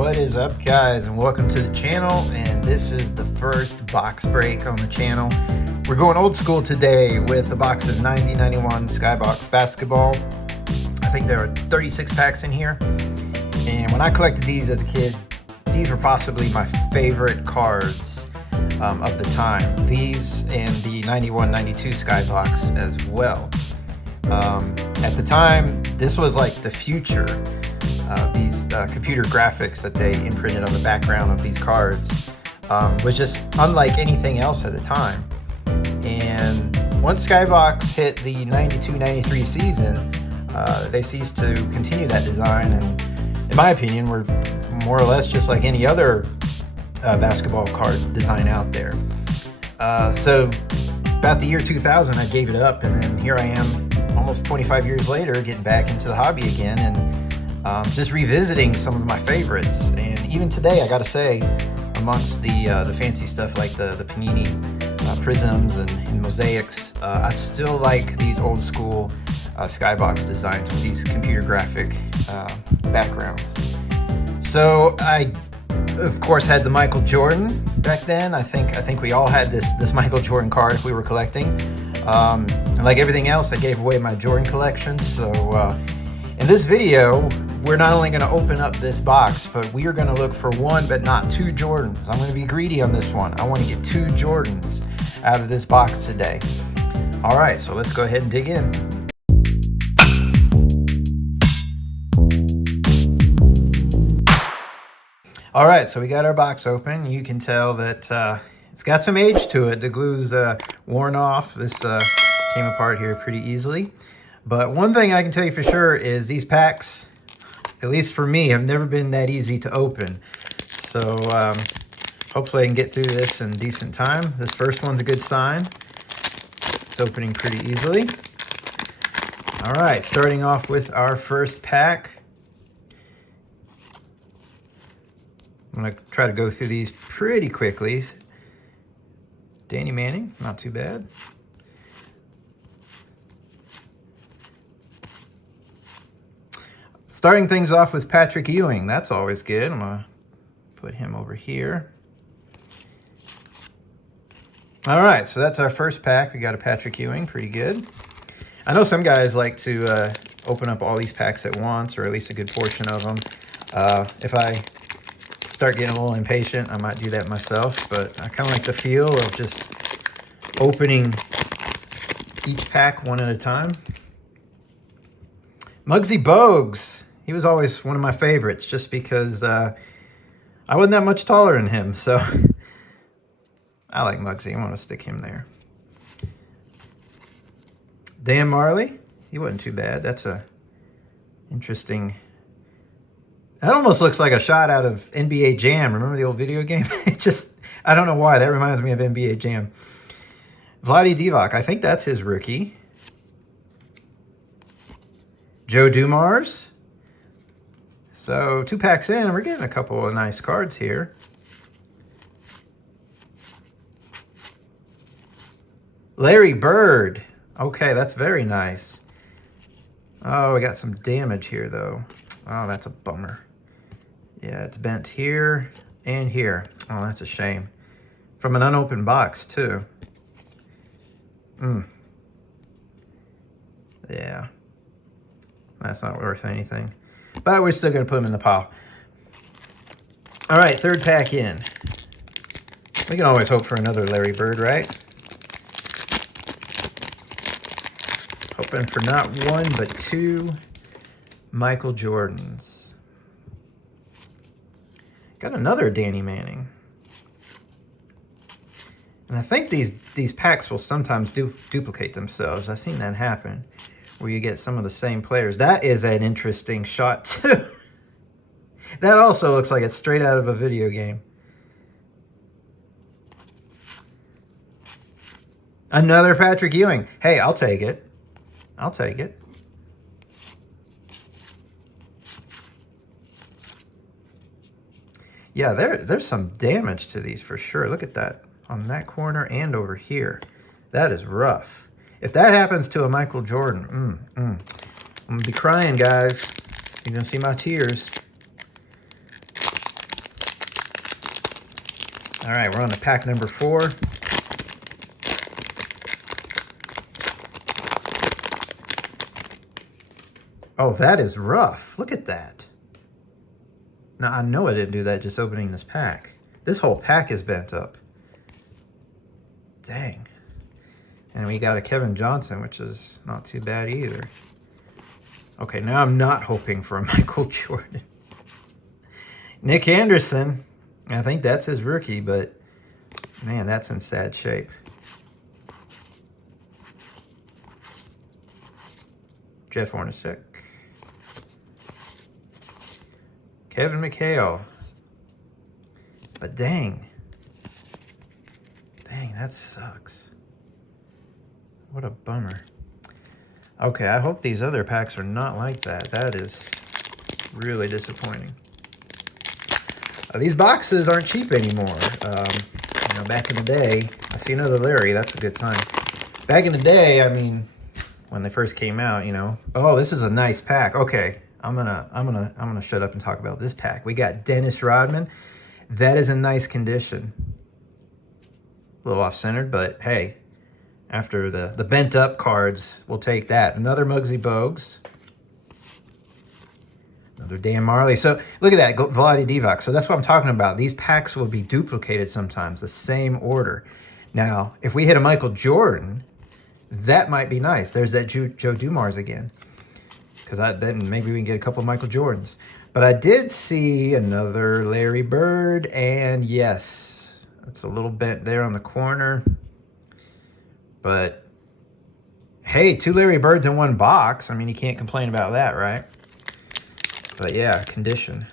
What is up, guys, and welcome to the channel. And this is the first box break on the channel. We're going old school today with a box of 90-91 Skybox basketball. I think there are 36 packs in here, and when I collected these as a kid, these were possibly my favorite cards of the time. These and the 91-92 Skybox as well. At the time, this was like the future. These computer graphics that they imprinted on the background of these cards was just unlike anything else at the time. And once Skybox hit the 92-93 season, they ceased to continue that design, and in my opinion, were more or less just like any other basketball card design out there. So about the year 2000, I gave it up, and then here I am almost 25 years later getting back into the hobby again, and just revisiting some of my favorites. And even today, I gotta say, amongst the fancy stuff like the Panini prisms and mosaics, I still like these old school Skybox designs with these computer graphic backgrounds. So I, of course, had the Michael Jordan back then. I think we all had this Michael Jordan card if we were collecting. And like everything else, I gave away my Jordan collection. So in this video, we're not only going to open up this box, but we are going to look for one but not two Jordans. I'm going to be greedy on this one. I want to get two Jordans out of this box today. All right, so let's go ahead and dig in. All right, so we got our box open. You can tell that it's got some age to it. The glue's worn off. This came apart here pretty easily. But one thing I can tell you for sure is these packs, at least for me, have never been that easy to open. So hopefully I can get through this in decent time. This first one's a good sign. It's opening pretty easily. All right, starting off with our first pack. I'm gonna try to go through these pretty quickly. Danny Manning, not too bad. Starting things off with Patrick Ewing. That's always good. I'm gonna put him over here. All right, so that's our first pack. We got a Patrick Ewing, pretty good. I know some guys like to open up all these packs at once, or at least a good portion of them. If I start getting a little impatient, I might do that myself, but I kind of like the feel of just opening each pack one at a time. Muggsy Bogues. He was always one of my favorites just because I wasn't that much taller than him, so I like Muggsy. I want to stick him there. Dan Marley. He wasn't too bad. That's a interesting... That almost looks like a shot out of NBA Jam. Remember the old video game? It just, I don't know why. That reminds me of NBA Jam. Vlade Divac. I think that's his rookie. Joe Dumars. So 2 packs in, we're getting a couple of nice cards here. Larry Bird. Okay, that's very nice. Oh, we got some damage here, though. Oh, that's a bummer. Yeah, it's bent here and here. Oh, that's a shame. From an unopened box, too. Yeah. That's not worth anything. But we're still going to put them in the pile. All right, third pack in. We can always hope for another Larry Bird, right? Hoping for not one, but 2 Michael Jordans. Got another Danny Manning. And I think these packs will sometimes duplicate themselves. I've seen that happen, where you get some of the same players. That is an interesting shot, too. That also looks like it's straight out of a video game. Another Patrick Ewing. Hey, I'll take it. I'll take it. Yeah, there's some damage to these for sure. Look at that. On that corner and over here. That is rough. If that happens to a Michael Jordan, I'm going to be crying, guys. You're going to see my tears. All right, we're on to pack number 4. Oh, that is rough. Look at that. Now, I know I didn't do that just opening this pack. This whole pack is bent up. Dang. And we got a Kevin Johnson, which is not too bad either. Okay, now I'm not hoping for a Michael Jordan. Nick Anderson. I think that's his rookie, but man, that's in sad shape. Jeff Hornacek. Kevin McHale. But dang. Dang, that sucks. What a bummer. Okay, I hope these other packs are not like that. That is really disappointing. These boxes aren't cheap anymore. You know, back in the day, I see another Larry. That's a good sign. Back in the day, I mean, when they first came out, you know, oh, this is a nice pack. Okay, I'm gonna shut up and talk about this pack. We got Dennis Rodman. That is in nice condition. A little off-centered, but hey, after the bent up cards, we'll take that. Another Muggsy Bogues. Another Dan Marley. So look at that, Vlade Divac. So that's what I'm talking about. These packs will be duplicated sometimes, the same order. Now, if we hit a Michael Jordan, that might be nice. There's that Joe Dumars again. Because then maybe we can get a couple of Michael Jordans. But I did see another Larry Bird, and yes, it's a little bent there on the corner. But hey, 2 Larry Birds in 1 box. I mean, you can't complain about that, right? But yeah, condition.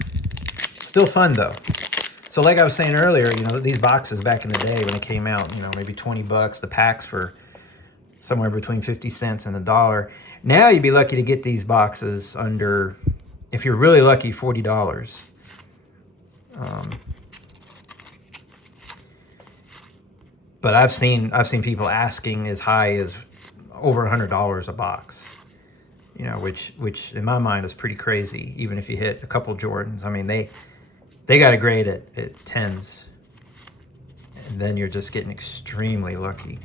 Still fun though. So like I was saying earlier, you know, these boxes back in the day when they came out, you know, maybe 20 bucks. The packs for somewhere between 50 cents and $1. Now you'd be lucky to get these boxes under, if you're really lucky, $40. But I've seen people asking as high as over $100 a box. You know, which in my mind is pretty crazy. Even if you hit a couple Jordans, I mean they got a grade at 10s, and then you're just getting extremely lucky.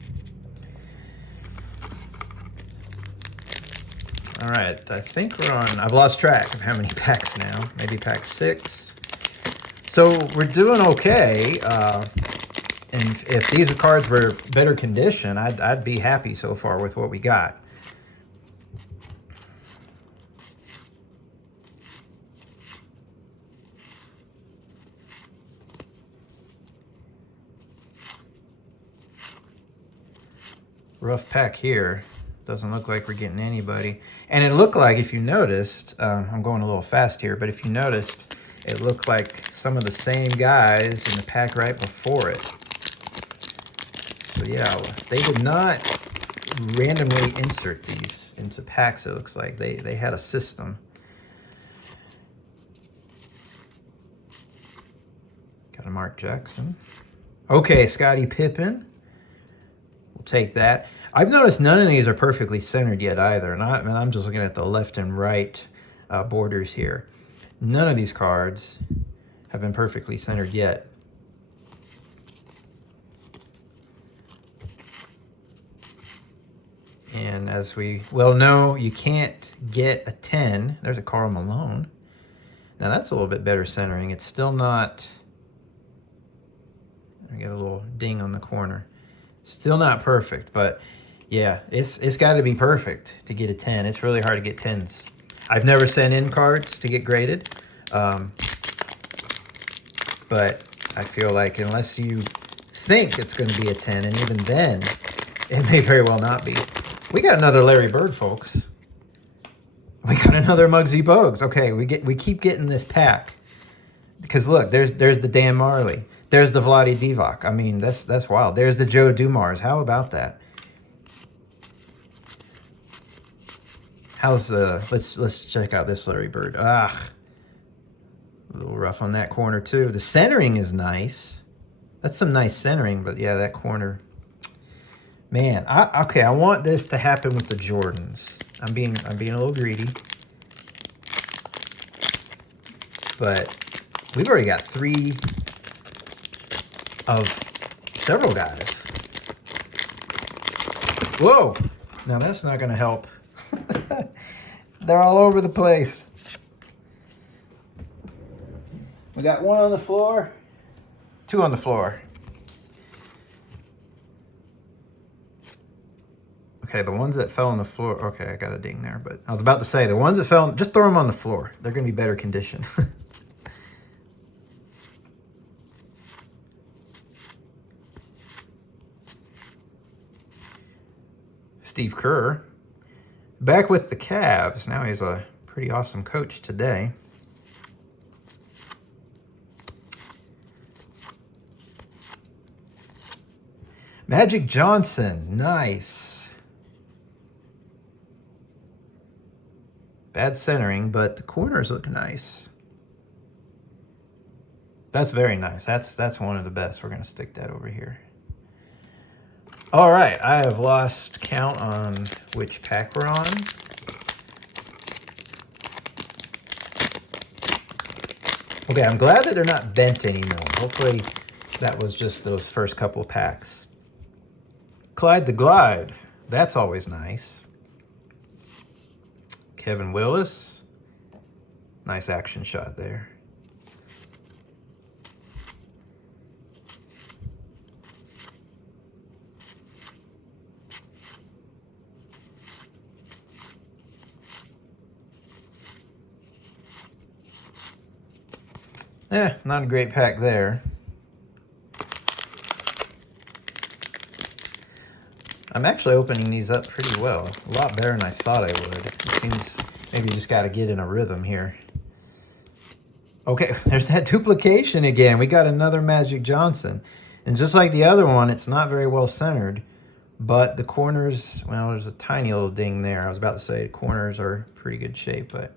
All right, I think we're on, I've lost track of how many packs now. Maybe pack 6. So we're doing okay. And if these cards were better condition, I'd be happy so far with what we got. Rough pack here. Doesn't look like we're getting anybody. And it looked like, if you noticed, I'm going a little fast here, but if you noticed, it looked like some of the same guys in the pack right before it. So yeah, they did not randomly insert these into packs, it looks like. They had a system. Got a Mark Jackson. Okay, Scottie Pippen. We'll take that. I've noticed none of these are perfectly centered yet either. And I'm just looking at the left and right borders here. None of these cards have been perfectly centered yet. And as we well know, you can't get a 10. There's a Karl Malone. Now that's a little bit better centering. It's still not, I get a little ding on the corner. Still not perfect, but yeah, it's got to be perfect to get a 10. It's really hard to get 10s. I've never sent in cards to get graded, but I feel like unless you think it's going to be a 10, and even then, it may very well not be. We got another Larry Bird, folks. We got another Muggsy Bogues. Okay, we keep getting this pack. Because look, there's the Dan Marley. There's the Vlade Divac. I mean, that's wild. There's the Joe Dumars. How about that? How's let's check out this Larry Bird. A little rough on that corner too. The centering is nice. That's some nice centering, but yeah, that corner. Man, okay, I want this to happen with the Jordans. I'm being a little greedy. But we've already got 3 of several guys. Whoa! Now that's not going to help. They're all over the place. We got one on the floor, two on the floor. Okay, the ones that fell on the floor. Okay, I got a ding there, but I was about to say the ones that fell, just throw them on the floor. They're going to be better condition. Steve Kerr, back with the Cavs. Now he's a pretty awesome coach today. Magic Johnson, nice. Bad centering, but the corners look nice. That's very nice. That's one of the best. We're going to stick that over here. All right, I have lost count on which pack we're on. Okay, I'm glad that they're not bent anymore. Hopefully that was just those first couple packs. Clyde the Glide, that's always nice. Kevin Willis, nice action shot there. Not a great pack there. I'm actually opening these up pretty well. A lot better than I thought I would. It seems maybe you just got to get in a rhythm here. Okay, there's that duplication again. We got another Magic Johnson. And just like the other one, it's not very well centered. But the corners, well, there's a tiny little ding there. I was about to say the corners are pretty good shape, but...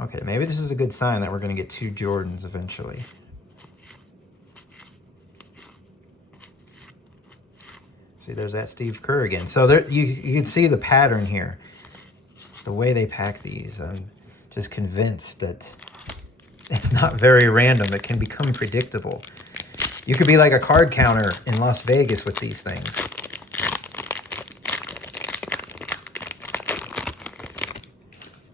Okay, maybe this is a good sign that we're going to get two Jordans eventually. See, there's that Steve Kerr again. So there, you can see the pattern here. The way they pack these. I'm just convinced that it's not very random. It can become predictable. You could be like a card counter in Las Vegas with these things.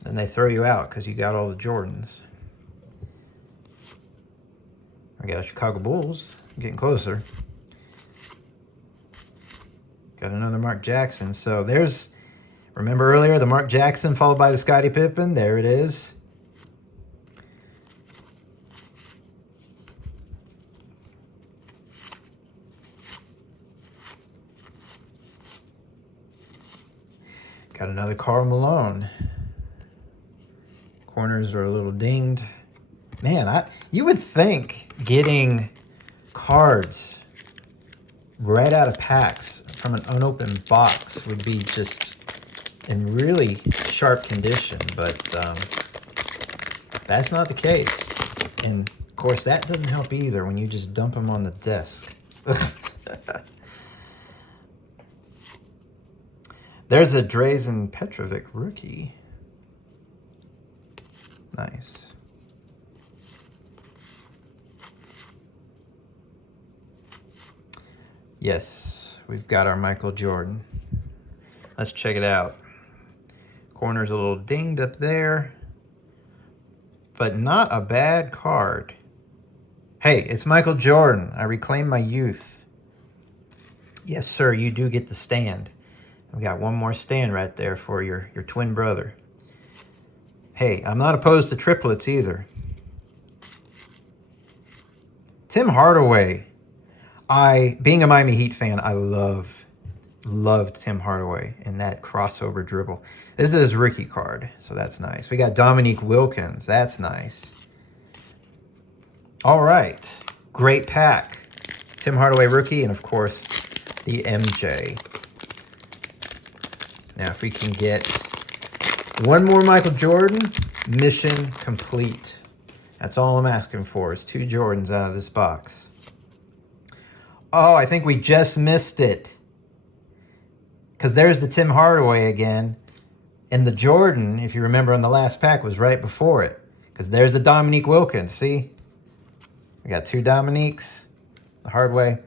And they throw you out because you got all the Jordans. I got a Chicago Bulls. Getting closer. Got another Mark Jackson. So there's, remember earlier, the Mark Jackson followed by the Scottie Pippen. There it is. Got another Karl Malone. Corners are a little dinged. Man, you would think getting cards right out of packs from an unopened box would be just in really sharp condition, but that's not the case. And of course, that doesn't help either when you just dump them on the desk. There's a Drazen Petrovic rookie. Nice. Yes, we've got our Michael Jordan. Let's check it out. Corner's a little dinged up there, but not a bad card. Hey, it's Michael Jordan. I reclaim my youth. Yes, sir, you do get the stand. We got one more stand right there for your twin brother. Hey, I'm not opposed to triplets either. Tim Hardaway. Being a Miami Heat fan, I loved Tim Hardaway and that crossover dribble. This is his rookie card, so that's nice. We got Dominique Wilkins. That's nice. All right. Great pack. Tim Hardaway rookie, and of course, the MJ. Now, if we can get one more Michael Jordan, mission complete. That's all I'm asking for is 2 Jordans out of this box. Oh, I think we just missed it. Because there's the Tim Hardaway again. And the Jordan, if you remember on the last pack, was right before it. Because there's the Dominique Wilkins, see? We got 2 Dominiques. the hard way.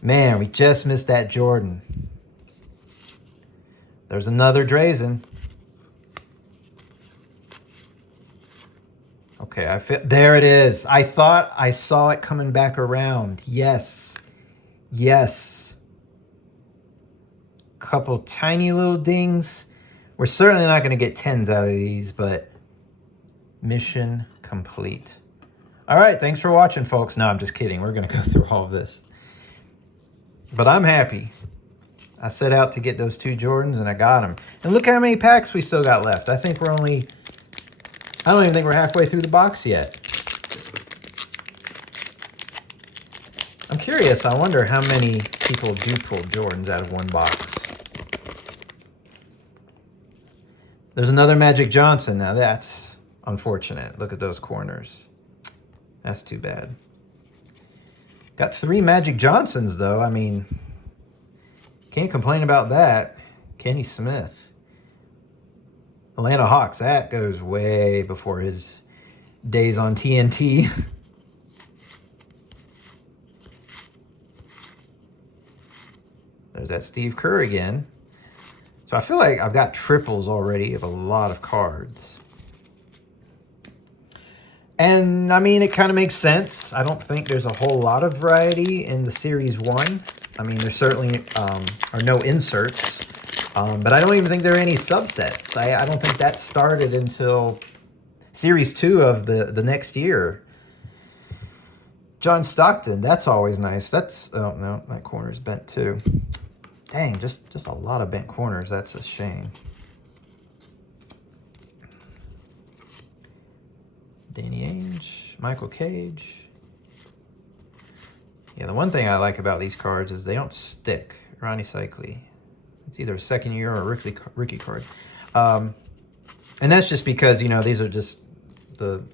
Man, we just missed that Jordan. There's another Drazen. Okay, there it is. I thought I saw it coming back around. Yes. Yes. Couple tiny little dings. We're certainly not going to get 10s out of these, but mission complete. All right, thanks for watching, folks. No, I'm just kidding. We're going to go through all of this. But I'm happy. I set out to get those 2 Jordans, and I got them. And look how many packs we still got left. I don't even think we're halfway through the box yet. I'm curious. I wonder how many people do pull Jordans out of one box. There's another Magic Johnson. Now that's unfortunate. Look at those corners. That's too bad. Got 3 Magic Johnsons, though. I mean, can't complain about that. Kenny Smith. Atlanta Hawks. That goes way before his days on TNT. There's that Steve Kerr again. So I feel like I've got triples already of a lot of cards. And, I mean, it kind of makes sense. I don't think there's a whole lot of variety in the Series 1. I mean, there certainly are no inserts. But I don't even think there are any subsets. I don't think that started until Series 2 of the next year. John Stockton, that's always nice. Oh, no, that corner's bent too. Dang, just a lot of bent corners. That's a shame. Danny Ainge, Michael Cage. Yeah, the one thing I like about these cards is they don't stick. Ronnie Cycli. It's either a second year or a rookie card. And that's just because, you know, these are just the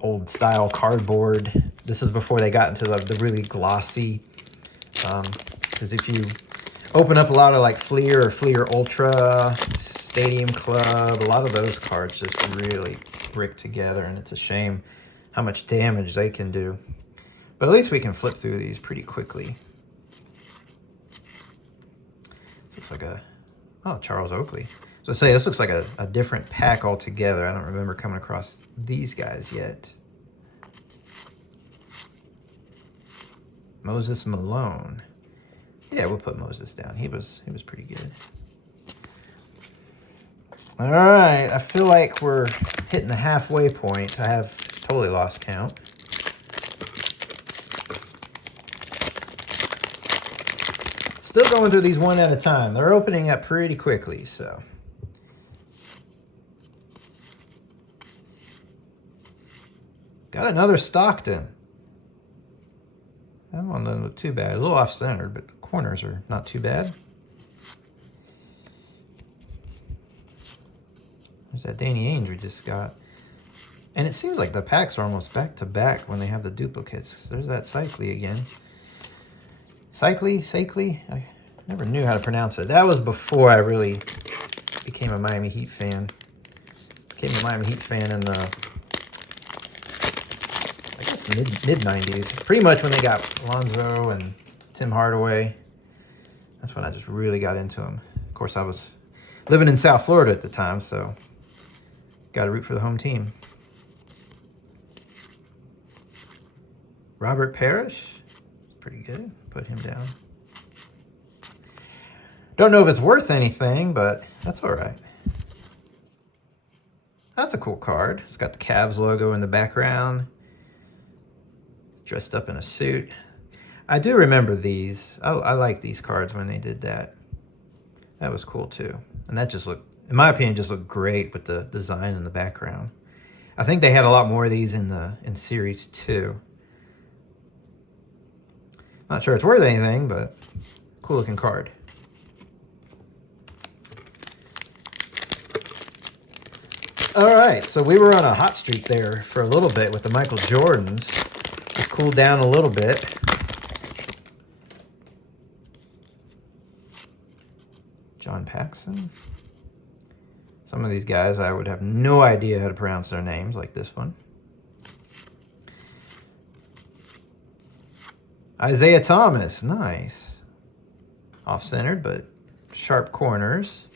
old style cardboard. This is before they got into the really glossy. Because if you open up a lot of like Fleer or Fleer Ultra, Stadium Club, a lot of those cards just really brick together, and it's a shame how much damage they can do. But at least we can flip through these pretty quickly. This looks like Charles Oakley. So say this looks like a different pack altogether. I don't remember coming across these guys yet. Moses Malone. Yeah, we'll put Moses down. He was pretty good. All right, I feel like we're hitting the halfway point. I have totally lost count. Still going through these one at a time. They're opening up pretty quickly, so. Got another Stockton. That one doesn't look too bad. A little off-centered, but the corners are not too bad. There's that Danny Ainge we just got. And it seems like the packs are almost back-to-back when they have the duplicates. There's that Cycli again. Cycli? I never knew how to pronounce it. That was before I really became a Miami Heat fan. Became a Miami Heat fan in the, I guess, mid-90s. Pretty much when they got Lonzo and Tim Hardaway. That's when I just really got into them. Of course, I was living in South Florida at the time, so got to root for the home team. Robert Parrish, pretty good. Put him down. Don't know if it's worth anything, but that's all right. That's a cool card. It's got the Cavs logo in the background. Dressed up in a suit. I do remember these. I like these cards when they did that. That was cool too. And that just looked, in my opinion, just looked great with the design in the background. I think they had a lot more of these in Series 2. Not sure it's worth anything, but cool looking card. All right, so we were on a hot streak there for a little bit with the Michael Jordans. We cooled down a little bit. John Paxson. Some of these guys, I would have no idea how to pronounce their names, like this one. Isaiah Thomas, nice. Off-centered, but sharp corners.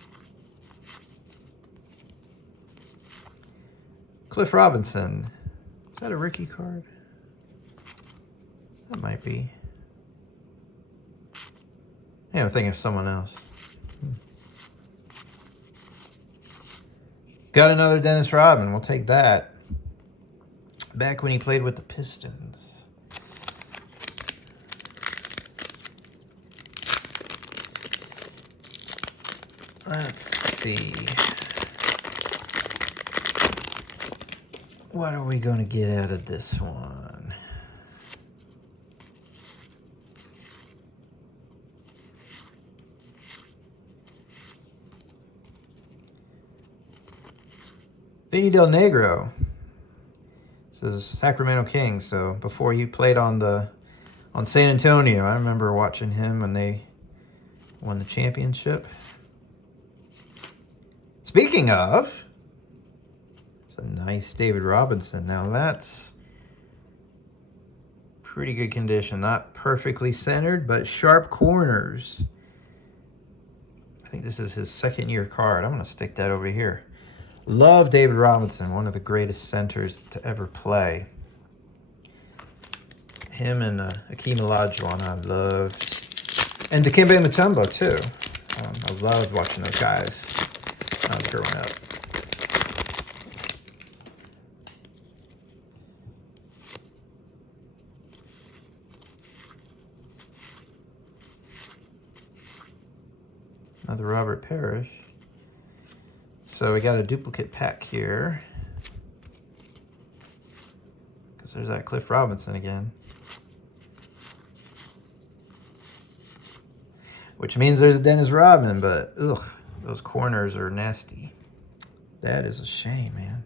Cliff Robinson. Is that a rookie card? That might be. Yeah, I'm thinking of someone else. Got another Dennis Rodman. We'll take that. Back when he played with the Pistons. Let's see. What are we going to get out of this one? Vinny Del Negro. This is Sacramento Kings. So before he played on San Antonio, I remember watching him when they won the championship. Speaking of, it's a nice David Robinson. Now that's pretty good condition. Not perfectly centered, but sharp corners. I think this is his second year card. I'm going to stick that over here. Love David Robinson, one of the greatest centers to ever play. Him and Akeem Olajuwon I loved. And Dikembe Mutombo too. I loved watching those guys when I was growing up. Another Robert Parrish. So we got a duplicate pack here. Because there's that Cliff Robinson again. Which means there's a Dennis Rodman, but ugh, those corners are nasty. That is a shame, man.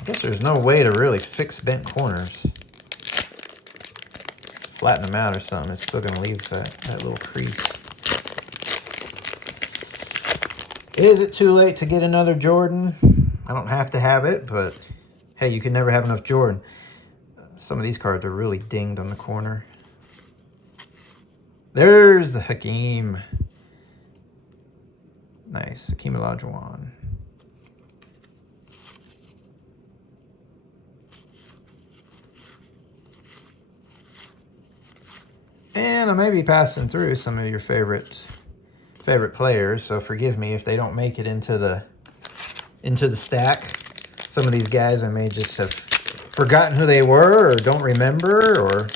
I guess there's no way to really fix bent corners. Flatten them out or something. It's still going to leave that little crease. Is it too late to get another Jordan? I don't have to have it, but hey, you can never have enough Jordan. Some of these cards are really dinged on the corner. There's the Hakeem. Nice, Hakeem Olajuwon. And I may be passing through some of your favorite players, so forgive me if they don't make it into the stack. Some of these guys I may just have forgotten who they were or don't remember or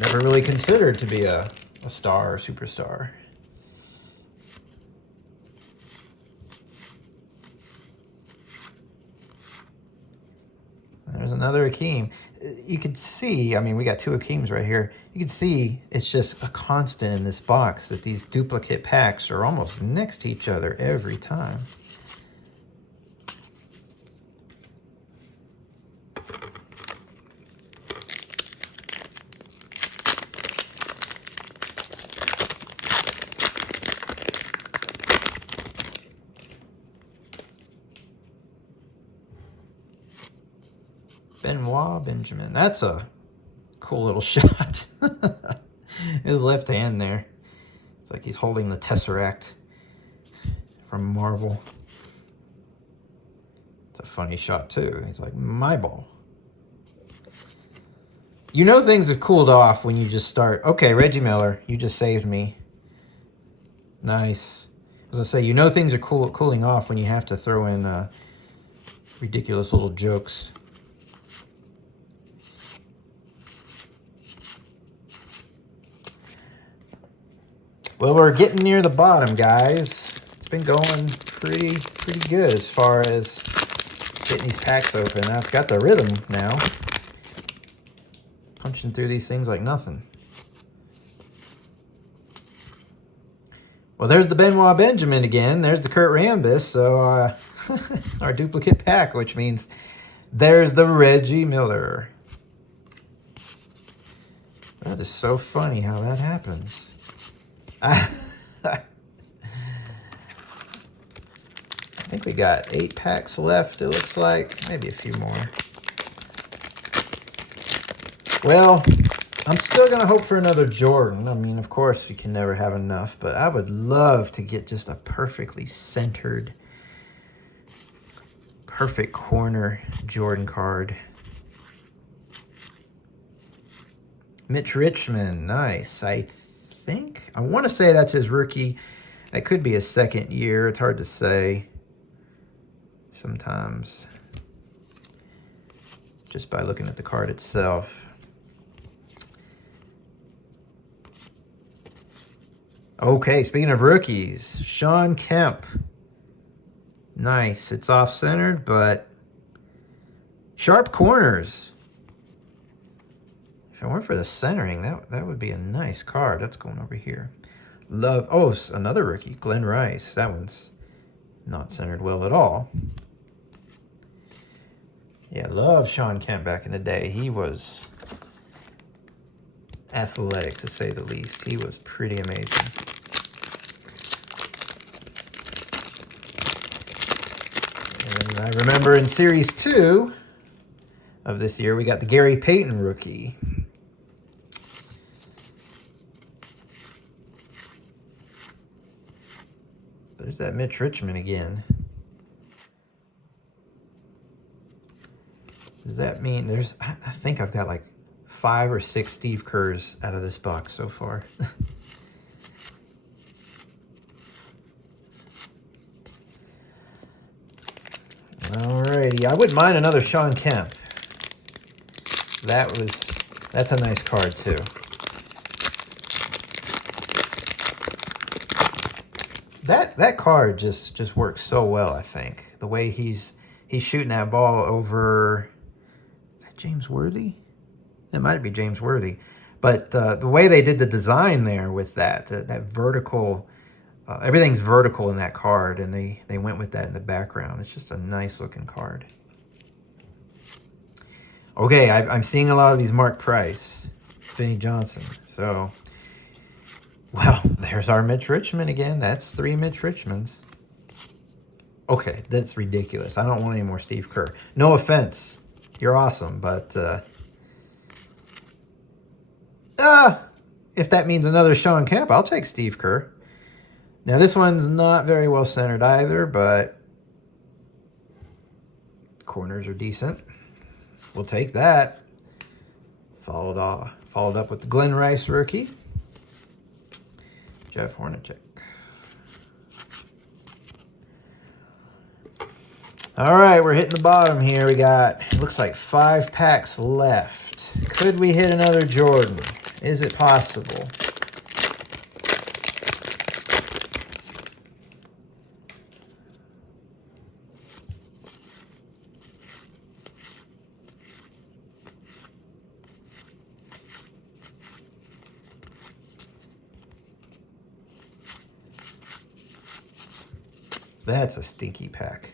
never really considered to be a star or superstar. There's another Hakeem. You could see, I mean, we got two Hakeems right here. You can see it's just a constant in this box that these duplicate packs are almost next to each other every time. Benjamin. That's a cool little shot. His left hand there. It's like he's holding the Tesseract from Marvel. It's a funny shot too. He's like, my ball. You know things have cooled off when you just start. Okay, Reggie Miller, you just saved me. Nice. I was going to say, you know things are cooling off when you have to throw in ridiculous little jokes. Well, we're getting near the bottom, guys. It's been going pretty good as far as getting these packs open. I've got the rhythm now. Punching through these things like nothing. Well, there's the Benoit Benjamin again. There's the Kurt Rambis. So our duplicate pack, which means there's the Reggie Miller. That is so funny how that happens. I think we got 8 packs left, it looks like. Maybe a few more. Well, I'm still going to hope for another Jordan. I mean, of course, you can never have enough, but I would love to get just a perfectly centered, perfect corner Jordan card. Mitch Richmond, nice. I want to say that's his rookie. That could be his second year. It's hard to say sometimes just by looking at the card itself. Okay, speaking of rookies, Sean Kemp. Nice. It's off-centered, but sharp corners. If it weren't for the centering, that would be a nice card. That's going over here. Love, oh, another rookie, Glenn Rice. That one's not centered well at all. Yeah, love Sean Kemp back in the day. He was athletic, to say the least. He was pretty amazing. And I remember in Series 2 of this year, we got the Gary Payton rookie. There's that Mitch Richmond again. Does that mean I think I've got like 5 or 6 Steve Kerrs out of this box so far. Alrighty, I wouldn't mind another Sean Kemp. That's a nice card too. That card just works so well, I think. The way he's shooting that ball over, is that James Worthy? It might be James Worthy. But the way they did the design there with that vertical, everything's vertical in that card, and they went with that in the background. It's just a nice looking card. Okay, I'm seeing a lot of these Mark Price, Vinnie Johnson. So, well, there's our Mitch Richmond again. That's 3 Mitch Richmonds. Okay, that's ridiculous. I don't want any more Steve Kerr. No offense. You're awesome, but if that means another Sean Kemp, I'll take Steve Kerr. Now, this one's not very well centered either, but corners are decent. We'll take that. Followed up with the Glenn Rice rookie, Jeff Hornacek. All right, we're hitting the bottom here. We got, looks like 5 packs left. Could we hit another Jordan? Is it possible? That's a stinky pack.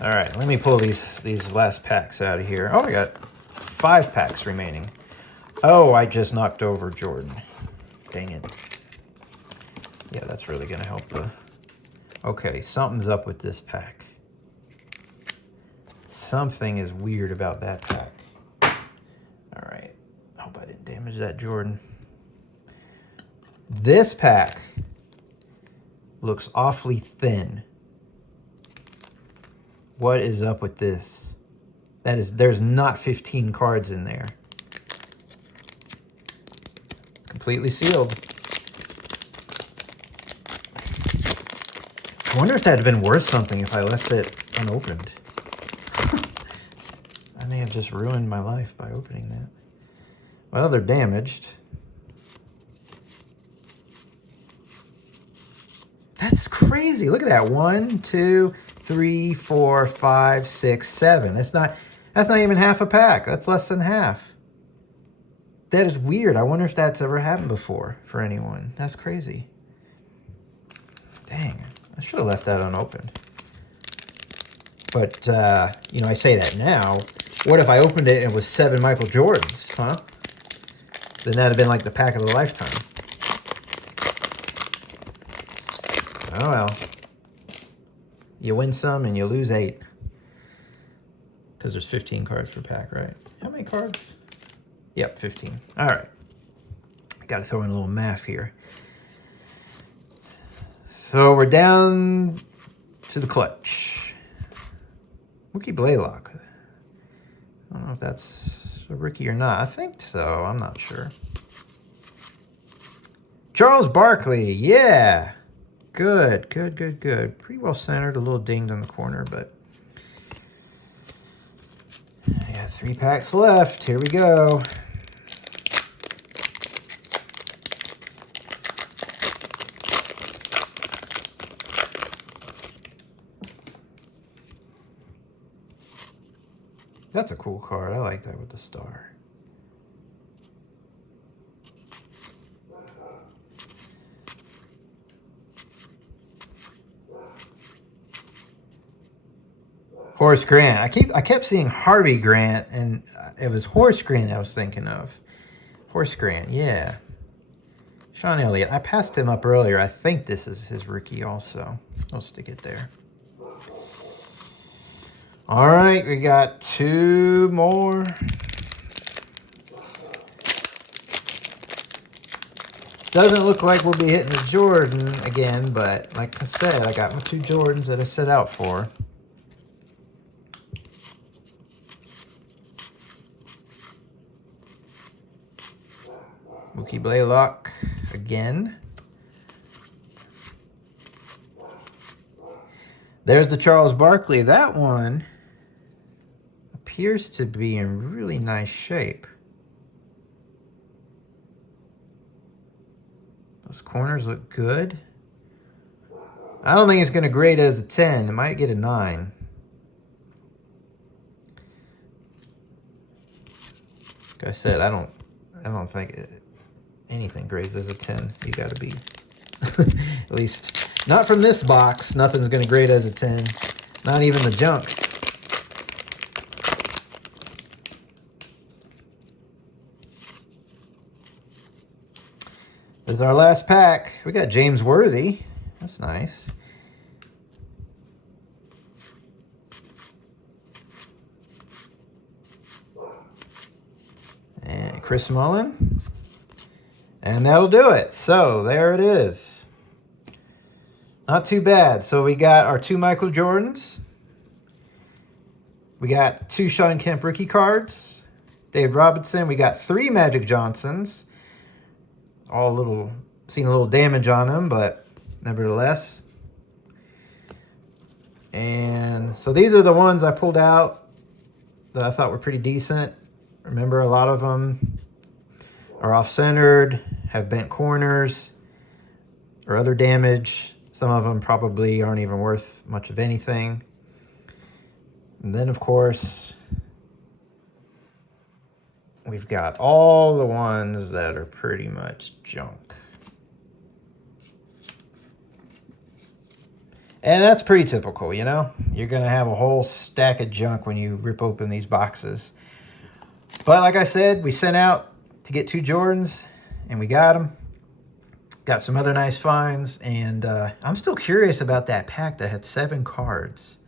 All right, let me pull these last packs out of here. Oh, I got 5 packs remaining. Oh, I just knocked over Jordan. Dang it. Yeah, that's really gonna help Okay, something's up with this pack. Something is weird about that pack. All right, I hope I didn't damage that Jordan. This pack looks awfully thin. What is up with this? There's not 15 cards in there. It's completely sealed. I wonder if that had been worth something if I left it unopened. I may have just ruined my life by opening that. Well, they're damaged. That's crazy. Look at that. 1, 2, 3, 4, 5, 6, 7. That's not even half a pack. That's less than half. That is weird. I wonder if that's ever happened before for anyone. That's crazy. Dang. I should have left that unopened. But, I say that now. What if I opened it and it was 7 Michael Jordans, huh? Then that'd have been like the pack of a lifetime. Oh, well. You win some and you lose 8. because there's 15 cards per pack, right? How many cards? Yep, 15. All right. Got to throw in a little math here. So we're down to the clutch. Wookie Blaylock. I don't know if that's a rookie or not. I think so. I'm not sure. Charles Barkley. Yeah. Good, good, good, good. Pretty well centered. A little dinged in the corner, but I got 3 packs left. Here we go. That's a cool card. I like that with the star. Horace Grant. I kept seeing Harvey Grant, and it was Horace Grant I was thinking of. Horace Grant, yeah. Sean Elliott. I passed him up earlier. I think this is his rookie also. I'll stick it there. All right, we got 2 more. Doesn't look like we'll be hitting the Jordan again, but like I said, I got my 2 Jordans that I set out for. Wookie Blaylock again. There's the Charles Barkley. That one appears to be in really nice shape. Those corners look good. I don't think it's going to grade as a 10. It might get a 9. Like I said, I don't think anything grades as a 10. You got to be at least not from this box. Nothing's going to grade as a 10. Not even the junk. This is our last pack. We got James Worthy. That's nice. And Chris Mullin. And that'll do it. So there it is. Not too bad. So we got our 2 Michael Jordans. We got 2 Sean Kemp rookie cards. Dave Robinson. We got 3 Magic Johnsons. All seen a little damage on them, but nevertheless. And so these are the ones I pulled out that I thought were pretty decent. Remember, a lot of them are off-centered, have bent corners, or other damage. Some of them probably aren't even worth much of anything. And then, of course, we've got all the ones that are pretty much junk. And that's pretty typical, you know? You're going to have a whole stack of junk when you rip open these boxes. But like I said, we sent out to get 2 Jordans, and we got them. Got some other nice finds, and I'm still curious about that pack that had 7 cards.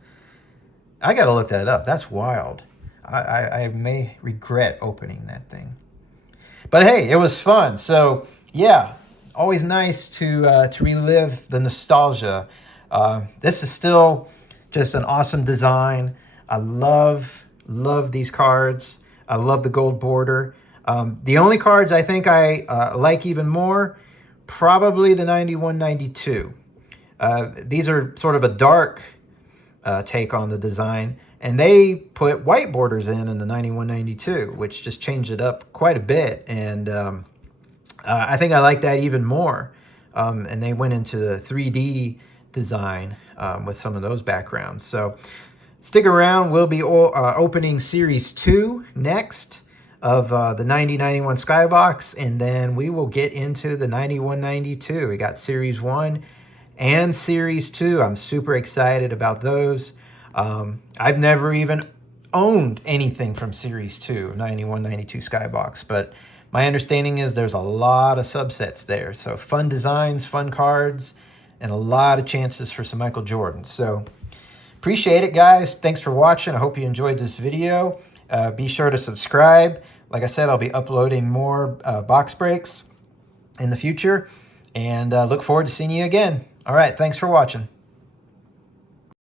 I got to look that up. That's wild. I may regret opening that thing. But hey, it was fun. So yeah, always nice to relive the nostalgia. This is still just an awesome design. I love these cards. I love the gold border. The only cards I think I like even more, probably the 91-92. These are sort of a dark take on the design. And they put white borders in the 91-92, which just changed it up quite a bit. And I think I like that even more. And they went into the 3D design with some of those backgrounds. So stick around. We'll be opening Series 2 next of the 90-91 Skybox. And then we will get into the 91-92. We got Series 1 and Series 2. I'm super excited about those. I've never even owned anything from Series 2, 91-92 Skybox, but my understanding is there's a lot of subsets there. So fun designs, fun cards, and a lot of chances for some Michael Jordans. So Appreciate it, guys. Thanks for watching. I hope you enjoyed this video. Be sure to subscribe. Like I said, I'll be uploading more box breaks in the future, and look forward to seeing you again. All right, thanks for watching.